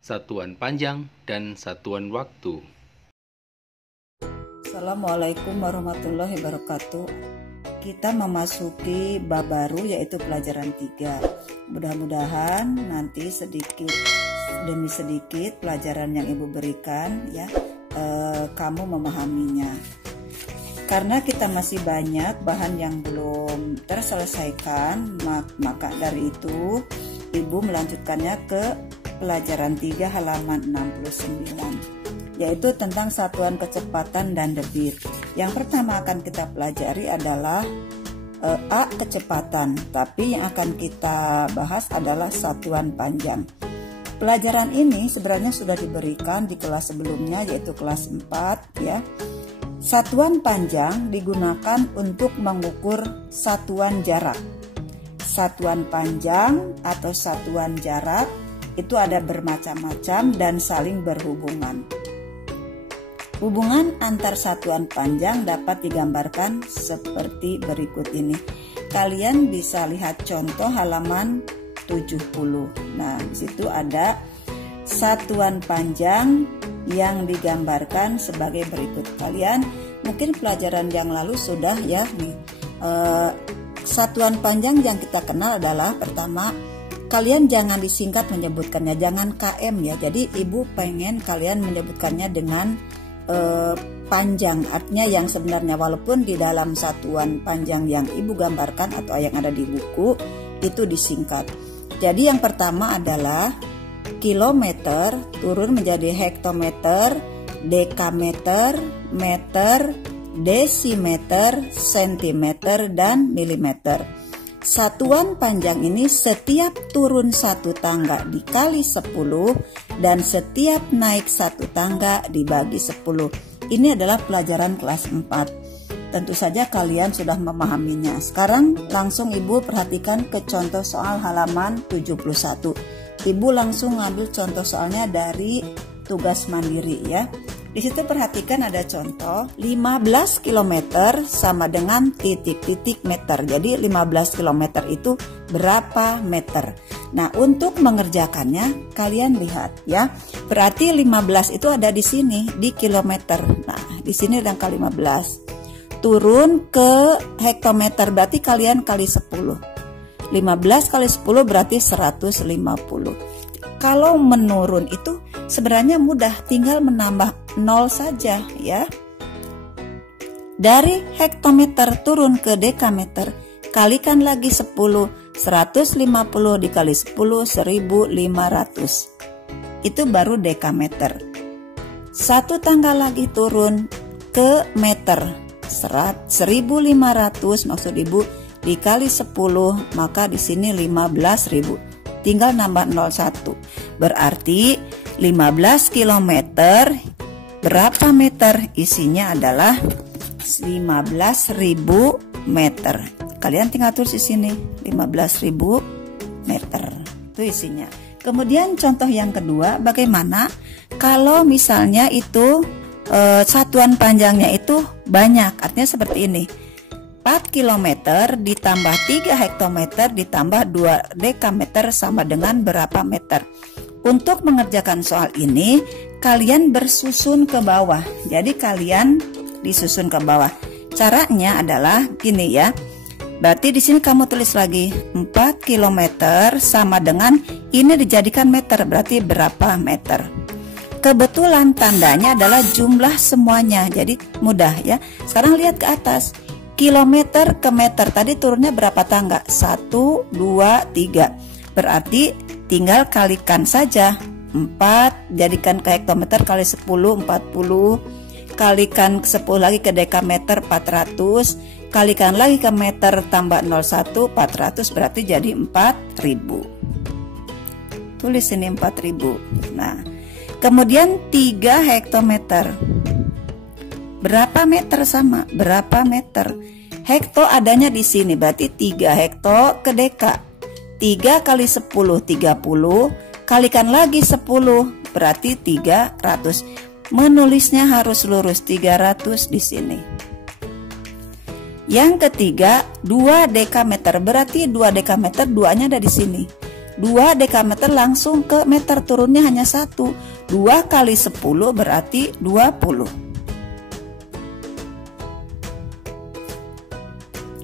satuan panjang, dan satuan waktu. Assalamualaikum warahmatullahi wabarakatuh. Kita memasuki bab baru yaitu pelajaran 3. Mudah-mudahan nanti sedikit demi sedikit pelajaran yang Ibu berikan ya kamu memahaminya. Karena kita masih banyak bahan yang belum terselesaikan, maka dari itu Ibu melanjutkannya ke pelajaran 3 halaman 69, yaitu tentang satuan kecepatan dan debit. Yang pertama akan kita pelajari adalah A kecepatan, tapi yang akan kita bahas adalah satuan panjang. Pelajaran ini sebenarnya sudah diberikan di kelas sebelumnya, yaitu kelas 4 ya. Satuan panjang digunakan untuk mengukur satuan jarak. Satuan panjang atau satuan jarak itu ada bermacam-macam dan saling berhubungan. Hubungan antar satuan panjang dapat digambarkan seperti berikut ini. Kalian bisa lihat contoh halaman 70. Nah, di situ ada satuan panjang yang digambarkan sebagai berikut. Kalian mungkin pelajaran yang lalu sudah ya nih. Satuan panjang yang kita kenal adalah pertama, kalian jangan disingkat menyebutkannya, jangan KM ya. Jadi Ibu pengen kalian menyebutkannya dengan panjang, artinya yang sebenarnya, walaupun di dalam satuan panjang yang Ibu gambarkan atau yang ada di buku itu disingkat. Jadi yang pertama adalah kilometer turun menjadi hektometer, dekameter, meter, desimeter, sentimeter, dan milimeter. Satuan panjang ini setiap turun satu tangga dikali 10 dan setiap naik satu tangga dibagi 10. Ini adalah pelajaran kelas 4. Tentu saja kalian sudah memahaminya. Sekarang langsung Ibu perhatikan ke contoh soal halaman 71. Ibu langsung ngambil contoh soalnya dari tugas mandiri ya. Di situ perhatikan ada contoh 15 km sama dengan titik-titik meter. Jadi 15 km itu berapa meter? Nah, untuk mengerjakannya kalian lihat ya. Berarti 15 itu ada di sini di kilometer. Nah, di sini ada angka 15. Turun ke hektometer berarti kalian kali 10. 15 kali 10 berarti 150. Kalau menurun itu sebenarnya mudah, tinggal menambah 0 saja ya. Dari hektometer turun ke dekameter, kalikan lagi 10, 150 dikali 10, 1500. Itu baru dekameter. Satu tangga lagi turun ke meter, 1500 maksud Ibu dikali 10, maka di sini 15.000. Tinggal nambah 01. Berarti 15 km berapa meter? Isinya adalah 15.000 meter. Kalian tinggal tulis di sini 15.000 meter. Itu isinya. Kemudian contoh yang kedua, bagaimana kalau misalnya itu satuan panjangnya itu banyak, artinya seperti ini. 4 km ditambah 3 hektometer ditambah 2 dekameter sama dengan berapa meter? Untuk mengerjakan soal ini, kalian bersusun ke bawah. Jadi kalian disusun ke bawah. Caranya adalah gini ya. Berarti di sini kamu tulis lagi 4 km sama dengan ini dijadikan meter, berarti berapa meter? Kebetulan tandanya adalah jumlah semuanya, jadi mudah ya. Sekarang lihat ke atas, kilometer ke meter, tadi turunnya berapa tangga? 1, 2, 3. Berarti tinggal kalikan saja 4, jadikan ke hektometer kali 10, 40. Kalikan 10 lagi ke dekameter 400. Kalikan lagi ke meter tambah 01, 400, berarti jadi 4000. Tulis ini 4000. Nah, kemudian 3 hektometer. Berapa meter sama? Berapa meter? Hekto adanya di sini, berarti 3 hekto ke deka. 3 kali 10, 30. Kalikan lagi 10, berarti 300. Menulisnya harus lurus, 300 di sini. Yang ketiga, 2 dekameter. Berarti 2 dekameter, 2-nya ada di sini. 2 dekameter langsung ke meter, turunnya hanya 1. 2 kali 10 berarti 20.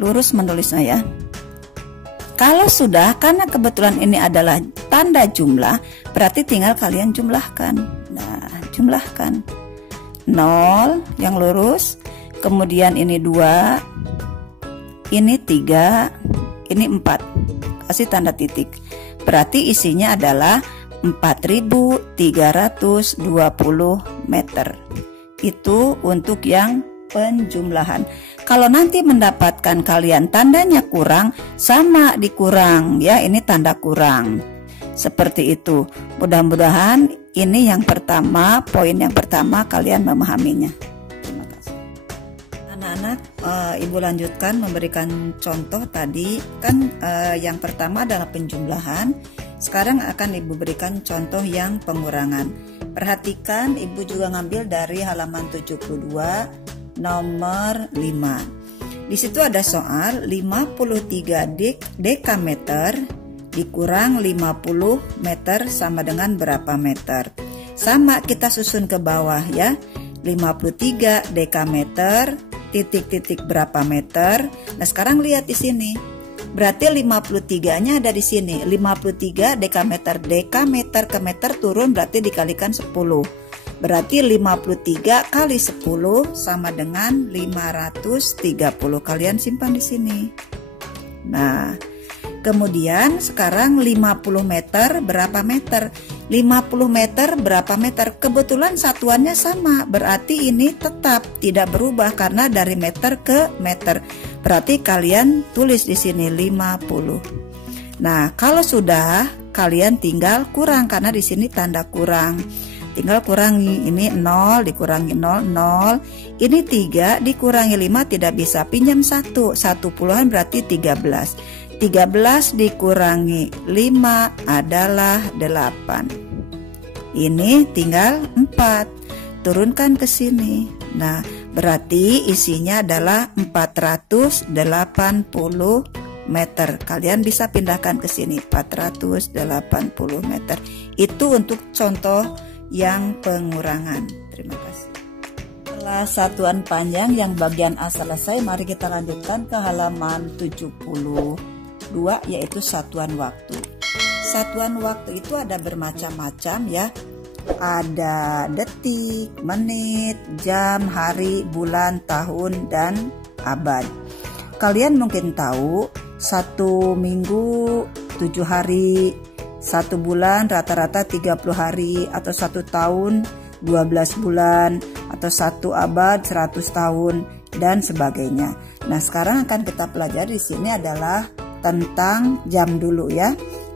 Lurus menulisnya ya. Kalau sudah, karena kebetulan ini adalah tanda jumlah, berarti tinggal kalian jumlahkan. Nah, jumlahkan 0 yang lurus, kemudian ini 2, ini 3, ini 4, kasih tanda titik. Berarti isinya adalah 4.320 meter. Itu untuk yang penjumlahan. Kalau nanti mendapatkan kalian tandanya kurang, sama dikurang ya, ini tanda kurang. Seperti itu. Mudah-mudahan ini yang pertama, poin yang pertama kalian memahaminya. Terima kasih. Anak-anak, Ibu lanjutkan memberikan contoh tadi kan yang pertama adalah penjumlahan. Sekarang akan Ibu berikan contoh yang pengurangan. Perhatikan, Ibu juga ngambil dari halaman 72 nomor 5. Di situ ada soal 53 dekameter dikurang 50 meter sama dengan berapa meter. Sama kita susun ke bawah ya. 53 dekameter titik-titik berapa meter. Nah, sekarang lihat di sini. Berarti 53-nya ada di sini. 53 dekameter ke meter turun berarti dikalikan 10. Berarti 53 kali 10 sama dengan 530. Kalian simpan di sini. Nah, kemudian sekarang 50 meter berapa meter? 50 meter berapa meter? Kebetulan satuannya sama. Berarti ini tetap tidak berubah karena dari meter ke meter. Berarti kalian tulis di sini 50. Nah, kalau sudah kalian tinggal kurang karena di sini tanda kurang. Tinggal kurangi, ini 0 dikurangi 0, 0. Ini 3 dikurangi 5 tidak bisa, pinjam 1 puluhan berarti 13. 13 dikurangi 5 adalah 8. Ini tinggal 4. Turunkan ke sini. Nah, berarti isinya adalah 480 meter. Kalian bisa pindahkan ke sini 480 meter. Itu untuk contoh yang pengurangan. Terima kasih. Setelah satuan panjang yang bagian A selesai, mari kita lanjutkan ke halaman 72 yaitu satuan waktu. Satuan waktu itu ada bermacam-macam ya. Ada detik, menit, jam, hari, bulan, tahun, dan abad. Kalian mungkin tahu 1 minggu 7 hari, 1 bulan rata-rata 30 hari, atau 1 tahun 12 bulan, atau 1 abad 100 tahun, dan sebagainya. Nah, sekarang akan kita pelajari di sini adalah tentang jam dulu ya.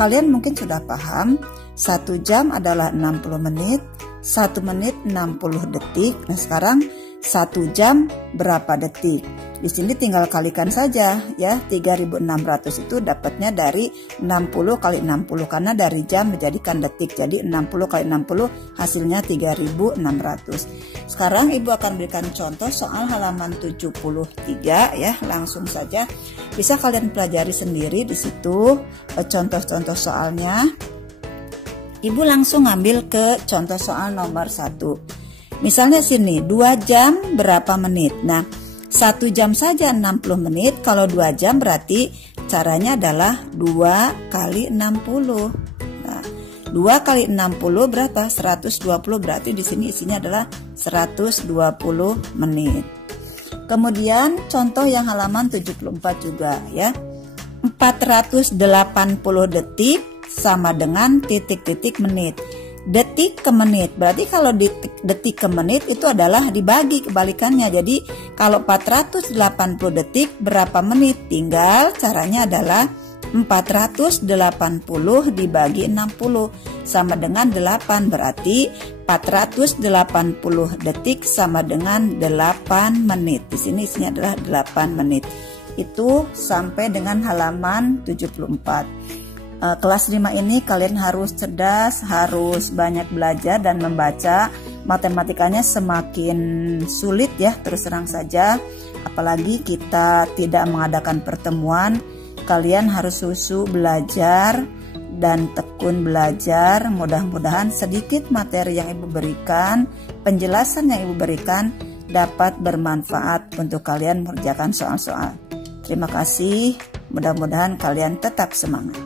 Kalian mungkin sudah paham, 1 jam adalah 60 menit, 1 menit 60 detik. Nah, sekarang 1 jam berapa detik? Di sini tinggal kalikan saja ya, 3.600 itu dapatnya dari 60 kali 60 karena dari jam menjadikan detik. Jadi 60 kali 60 hasilnya 3.600. Sekarang Ibu akan berikan contoh soal halaman 73 ya, langsung saja. Bisa kalian pelajari sendiri di situ contoh-contoh soalnya. Ibu langsung ngambil ke contoh soal nomor 1. Misalnya sini 2 jam berapa menit. Nah, 1 jam saja 60 menit. Kalau 2 jam berarti caranya adalah 2 kali 60. Nah, 2 kali 60 berapa? 120. Berarti di sini isinya adalah 120 menit. Kemudian contoh yang halaman 74 juga ya. 480 detik sama dengan titik-titik menit. Detik ke menit, berarti kalau detik ke menit itu adalah dibagi kebalikannya. Jadi kalau 480 detik berapa menit? Tinggal caranya adalah 480 dibagi 60 sama dengan 8. Berarti 480 detik sama dengan 8 menit. Di sini isinya adalah 8 menit. Itu sampai dengan halaman 74. Kelas 5 ini kalian harus cerdas, harus banyak belajar dan membaca. Matematikanya semakin sulit ya, terus terang saja. Apalagi kita tidak mengadakan pertemuan, kalian harus belajar dan tekun belajar. Mudah-mudahan sedikit materi yang Ibu berikan, penjelasan yang Ibu berikan dapat bermanfaat untuk kalian mengerjakan soal-soal. Terima kasih, mudah-mudahan kalian tetap semangat.